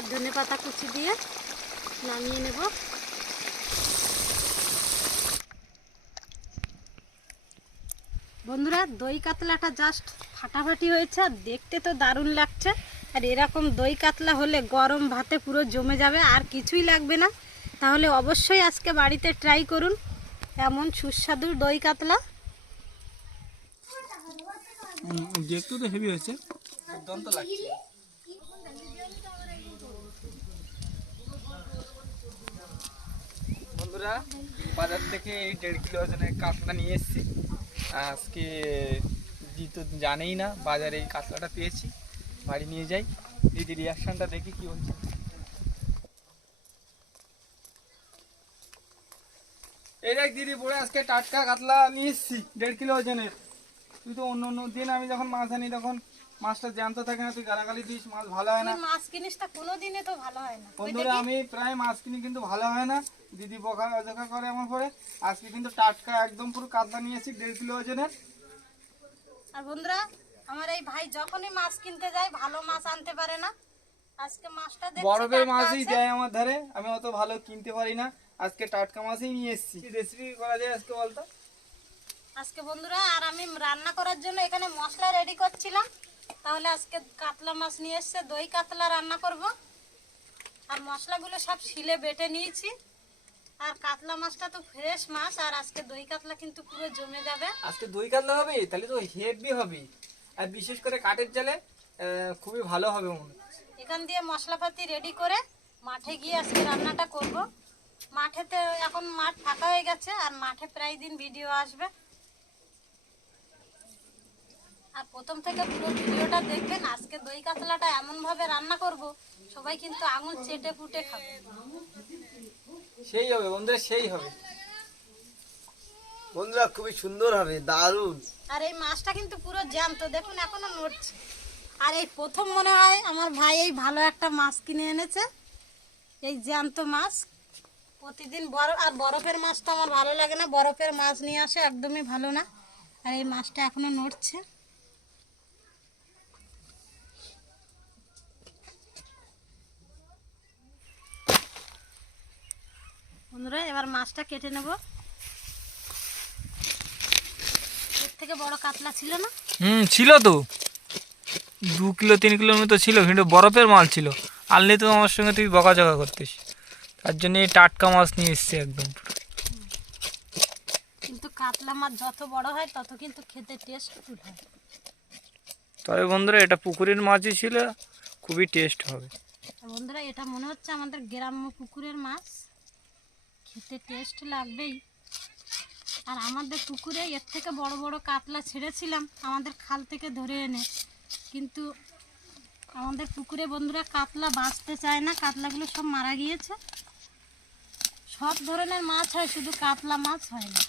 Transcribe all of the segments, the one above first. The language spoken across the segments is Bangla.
এবার ধনে পাতা কুচি দিয়ে নামিয়ে নেব। বন্ধুরা, দই কাতলাটা জাস্ট ফাটাফাটি হয়েছে আর দেখতে তো দারুণ লাগছে। আর এরকম দই কাতলা হলে গরম ভাতে পুরো জমে যাবে, আর কিছুই লাগবে না। তাহলে অবশ্যই আজকে বাড়িতে ট্রাই করুন। এমন সুস্বাদু দই কাতলা। দেখতেও তো হেভি হয়েছে। দুর্দান্ত লাগছে। বন্ধুরা বাজার থেকে এই দেড় কিলো ওজনের কাতলা নিয়ে এসেছি। আজকে দিদি তো জানেই না বাজারে এই কাতলাটা পেয়েছি। বাড়ি নিয়ে যাই দিদি রিয়াকশনটা দেখি কি হচ্ছে এই দেখ দিদি পরে আজকে টাটকা কাতলা নিয়ে এসেছি দেড় কিলো ওজনের। তুই তো অন্য অন্য দিন আমি যখন মাছ আনি তখন মাছটা জ্যান্ত থাকে না তুই গালাগালি দিস মাছ ভালো হয় না। মাছ কিনিসটা কোনো দিনে তো ভালো হয় না। বন্ধুরা আমি প্রায় মাছ কিনি কিন্তু ভালো হয় না। দিদি বকা অজকা করে আমার পরে আজকে কিন্তু টাটকা একদম পুরো কাতলা নিয়েছি দেড় কিলো ওজনের। আর বন্ধুরা আমার এই ভাই যখনই মাছ কিনতে যায় ভালো মাছ আনতে পারে না। আজকে মাছটা দেখছি বরফের টাটকা মাছই। দেয় আমার ধারে। আমি অত ভালো কিনতে পারি না। আজকে টাটকা মাছই নিয়ে এসেছি। রেসিপি করা যায় আজকে বলতো? আজকে বন্ধুরা আর আমি রান্না করার জন্য এখানে মশলা রেডি করছিলাম। তাহলে আজকে কাতলা মাছ নিয়ে এসছে দই কাতলা রান্না করব। আর মশলাগুলো সব শিলে বেটে নিয়েছি। আর কাতলা মাছটা তো ফ্রেশ মাছ আর আজকে দই কাতলা কিন্তু পুরো জমে যাবে। আজকে দই কাতলা হবে? তাহলে তো হেভি হবে। আর বিশেষ করে কাঠের জালে খুবই ভালো হবে মনে এখান দিয়ে মশলাপাতি রেডি করে মাঠে গিয়ে আজকে রান্নাটা করব। মাঠেতে এখন মাঠ ফাঁকা হয়ে গেছে আর মাঠে প্রায় দিন ভিডিও আসবে। আর প্রথম থেকে পুরো ভিডিওটা দেখবেন আজকে দই কাতলাটা এমন ভাবে রান্না করব সবাই কিন্তু আঙুল চেটে ফুটে খাবে। সেই হবে বন্ধুরা সেই হবে। বন্ধুরা খুবই সুন্দর হবে দারুণ। আর এই মাছটা কিন্তু পুরো জ্যান্ত দেখুন এখনও নড়ছে। আর এই প্রথম মনে হয় আমার ভাই এই ভালো একটা মাছ কিনে এনেছে। এই জ্যান্ত মাছ। প্রতিদিন বরফ আর বরফের মাছ তো আমার ভালো লাগে না। বরফের মাছ নিয়ে আসে একদমই ভালো না। আর এই মাছটা এখনও নড়ছে। বন্ধুরা এবার মাছটা কেটে নেব। এর থেকে বড় কাতলা ছিল না? হুম ছিল তো। দু কিলো তিন কিলোর মতো ছিল কিন্তু বরফের মাল ছিল। আনলে তো আমার সঙ্গে তুই বকাঝকা করতিস। তার জন্য টাটকা মাছ নিয়ে এসছি একদম। কিন্তু কাতলা মাছ যত বড় হয় তত কিন্তু খেতে টেস্টফুল হয়। তবে বন্ধুরা এটা পুকুরের মাছই ছিল। খুবই টেস্ট হবে। বন্ধুরা এটা মনে হচ্ছে আমাদের গ্রাম্য পুকুরের মাছ। খেতে টেস্ট লাগবেই। আর আমাদের পুকুরে এর থেকে বড় বড় কাতলা ছেড়েছিলাম, আমাদের খাল থেকে ধরে এনে। কিন্তু আমাদের পুকুরে বন্ধুরা কাতলা বাঁচতে চায় না, কাতলাগুলো সব মারা গিয়েছে। সব ধরনের মাছ হয়, শুধু কাতলা মাছ হয় না।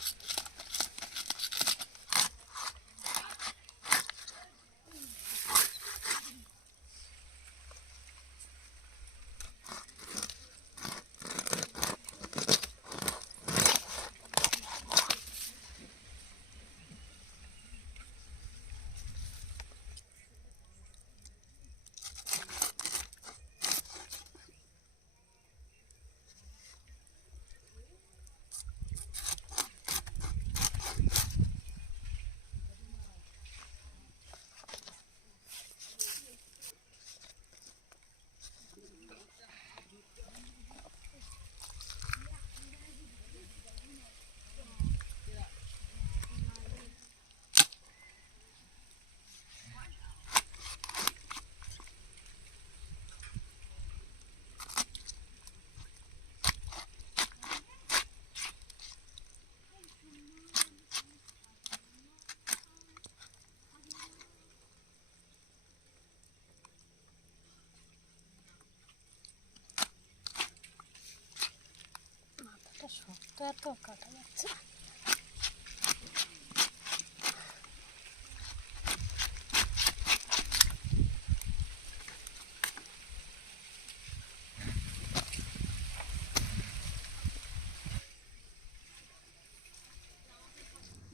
শক্ত এত কাটা যাচ্ছে।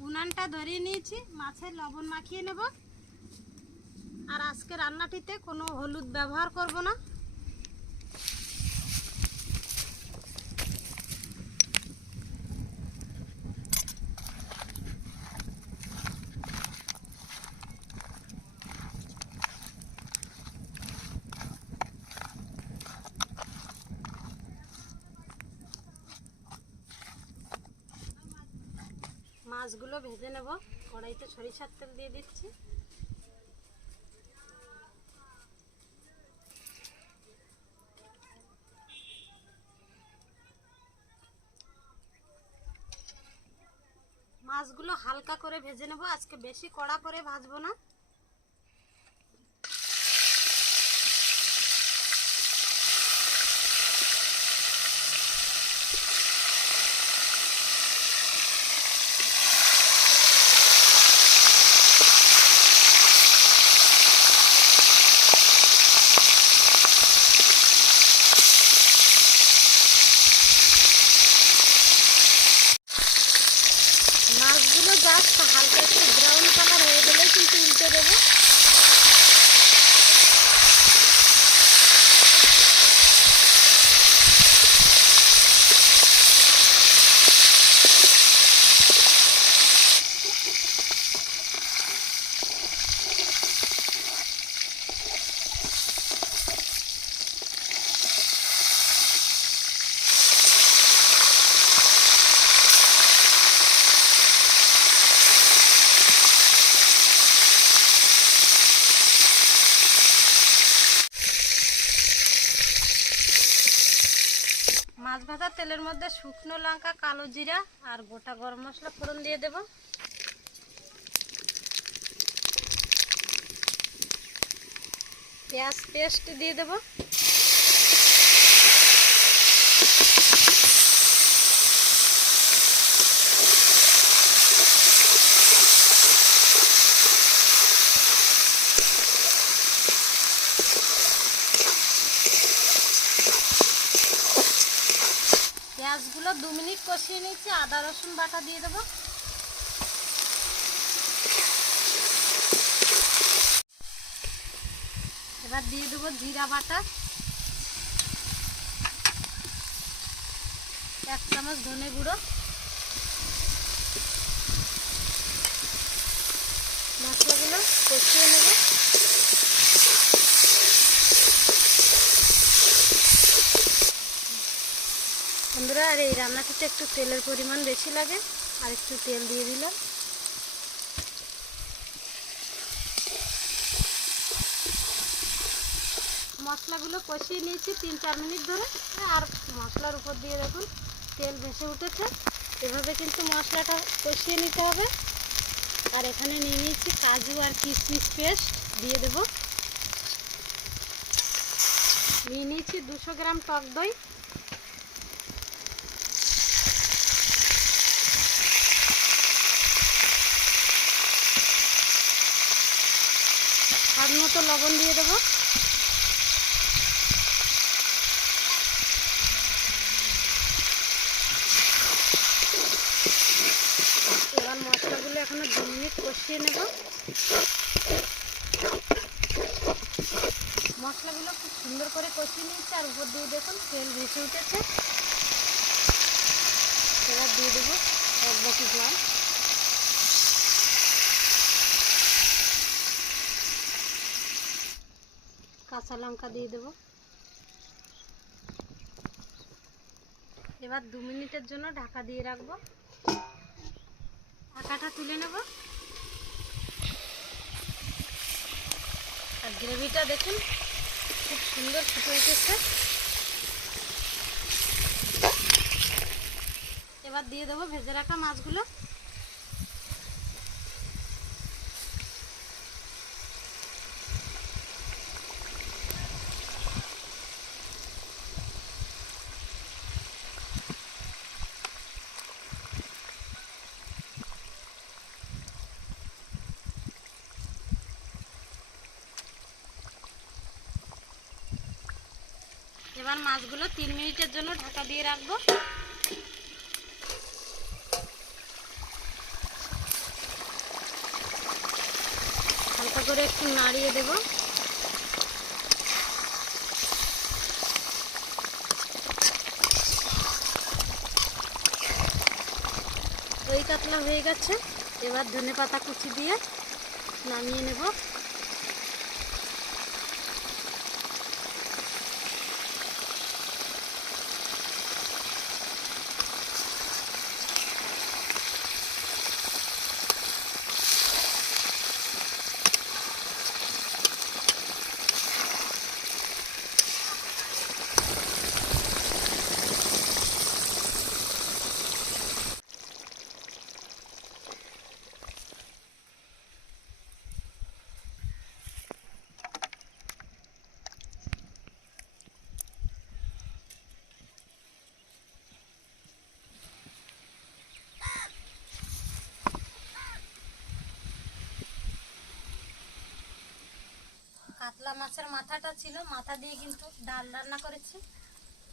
উনানটা ধরিয়ে নিয়েছি, মাছের লবণ মাখিয়ে নেব। আর আজকে রান্নাটিতে কোনো হলুদ ব্যবহার করব না। মাছগুলো ভেজে নেব। কড়াইতে সরিষার তেল দিয়ে দিচ্ছি। মাছগুলো হালকা করে ভেজে নেব। আজকে বেশি কড়া করে ভাজবো না মাছগুলো জাস্ট হালকা একটু ব্রাউন কালার হয়ে গেলে কিন্তু উল্টে দেবো মাছ ভাজার তেলের মধ্যে শুকনো লঙ্কা, কালো জিরা আর গোটা গরম মশলা ফোড়ন দিয়ে দেব। পেঁয়াজ পেস্ট দিয়ে দেব পেঁয়াজগুলো দু মিনিট কষিয়ে নিচ্ছি আদা, রসুন বাটা দিয়ে দেবো। এবার দিয়ে দেবো জিরা বাটা। এক চামচ ধনে গুঁড়ো। মশলাগুলো কষিয়ে নেব। বন্ধুরা, আর এই রান্নাটিতে একটু তেলের পরিমাণ বেশি লাগে, আর একটু তেল দিয়ে দিলাম। মশলাগুলো কষিয়ে নিয়েছি তিন চার মিনিট ধরে। আর মশলার উপর দিয়ে দেখুন, তেল ভেসে উঠেছে। এভাবে কিন্তু মশলাটা কষিয়ে নিতে হবে। আর এখানে নিয়ে নিয়েছি কাজু আর কিশমিশ পেস্ট দিয়ে দেব। নিয়ে নিয়েছি দুশো গ্রাম টক দই। স্বাদ মতো লবণ দিয়ে দেবো। এবার মশলাগুলো এখনও দু মিনিট কষিয়ে নেব। মশলাগুলো খুব সুন্দর করে কষিয়ে নিয়েছি, আর উপর দিয়ে দেখুন তেল ভেসে উঠেছে। এবার দিয়ে দেবো এক বাটি জল। কাঁচা লঙ্কা দিয়ে দেবো। এবার দু মিনিটের জন্য ঢাকা দিয়ে রাখব। ঢাকাটা তুলে নেব। আর গ্রেভিটা দেখুন, খুব সুন্দর ফুটে উঠেছে। এবার দিয়ে দেবো ভেজে রাখা মাছগুলো। এবার মাছগুলো তিন মিনিটের জন্য ঢাকা দিয়ে রাখব। হালকা করে একটু নাড়িয়ে দেবো। ওই কাতলা হয়ে গেছে। এবার ধনে পাতা কুচি দিয়ে নামিয়ে নেব। কাতলা মাছের মাথাটা ছিল মাথা দিয়ে কিন্তু ডাল রান্না করেছি।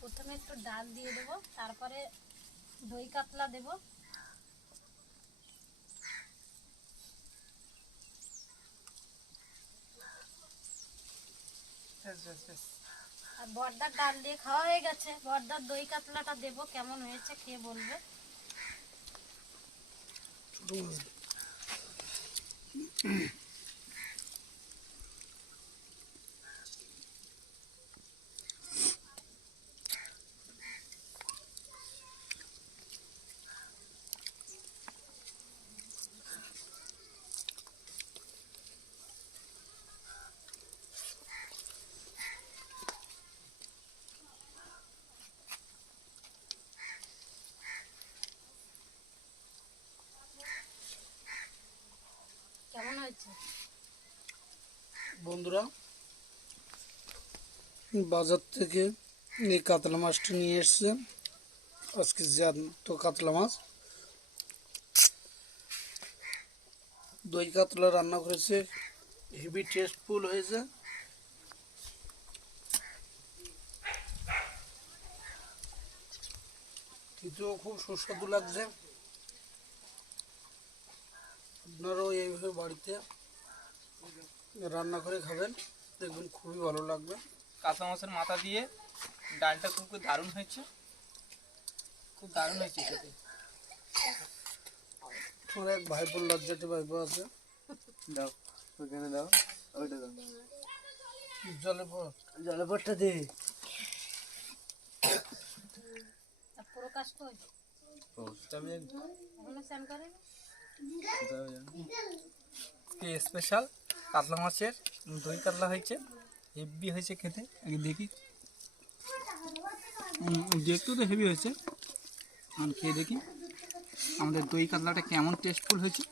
প্রথমে একটু ডাল দিয়ে দেবো তারপরে দই কাতলা দেবো। আর বর্দার ডাল দিয়ে খাওয়া হয়ে গেছে। বর্দার দই কাতলাটা দেবো কেমন হয়েছে খেয়ে বলবে? কেমন হয়েছে বন্ধুরা বাজার থেকে এই কাতলা মাছটা নিয়ে এসছে। আজকে জ্যান্ত কাতলা মাছ। দই কাতলা রান্না করেছে। হেভি টেস্টফুল হয়েছে। খেতেও খুব সুস্বাদু লাগছে। আপনারাও এইভাবে বাড়িতে রান্না করে খাবেন। দেখবেন খুবই ভালো লাগবে। কাঁচা মাছের মাথা দিয়ে ডালটা খুব খুব দারুণ হয়েছে। খুব দারুণ হয়েছে খেতে। আমার এক ভাইপোর লজ্জাটি ভাইপো আছে। দাও ওখানে দাও ওইটা দাও। জলে পর জলে পটটা দে। কই স্নান করে স্পেশাল কাতলা মাছের দই কাতলা হয়েছে। হেভি হয়েছে খেতে। আগে দেখি। হুম, দেখতেও তো হেভি হয়েছে। আমি খেয়ে দেখি। আমাদের দই কাতলাটা কেমন টেস্টফুল হয়েছে।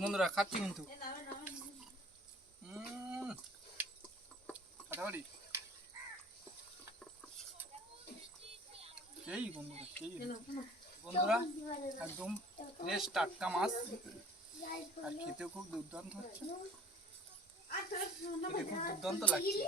বন্ধুরা খাচ্ছি কিন্তু। সেই বন্ধুরা বন্ধুরা, একদম ফ্রেশ টাটকা মাছ। আর খেতেও খুব দুর্দান্ত হচ্ছে। খুব দুর্দান্ত লাগছে।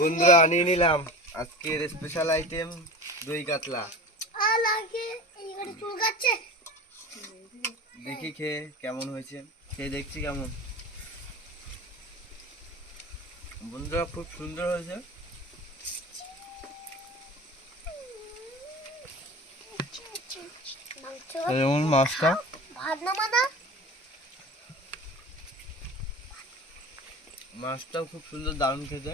বন্ধুরা, আনিয়ে নিলাম। আজকের স্পেশাল আইটেম দই কাতলা। দেখি খেয়ে কেমন হয়েছে। খেয়ে দেখছি কেমন। বন্ধুরা খুব সুন্দর হয়েছে। যেমন মাছটা। মাছটাও খুব সুন্দর দারুণ খেতে।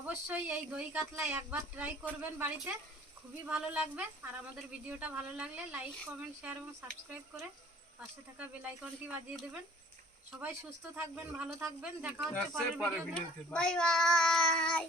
অবশ্যই এই দই কাতলা একবার ট্রাই করবেন বাড়িতে খুবই ভালো লাগবে। আর আমাদের ভিডিওটা ভালো লাগলে লাইক কমেন্ট শেয়ার এবং সাবস্ক্রাইব করে পাশে থাকা বেল আইকনটি বাজিয়ে দেবেন। সবাই সুস্থ থাকবেন ভালো থাকবেন। দেখা হচ্ছে পরের ভিডিওতে বাই বাই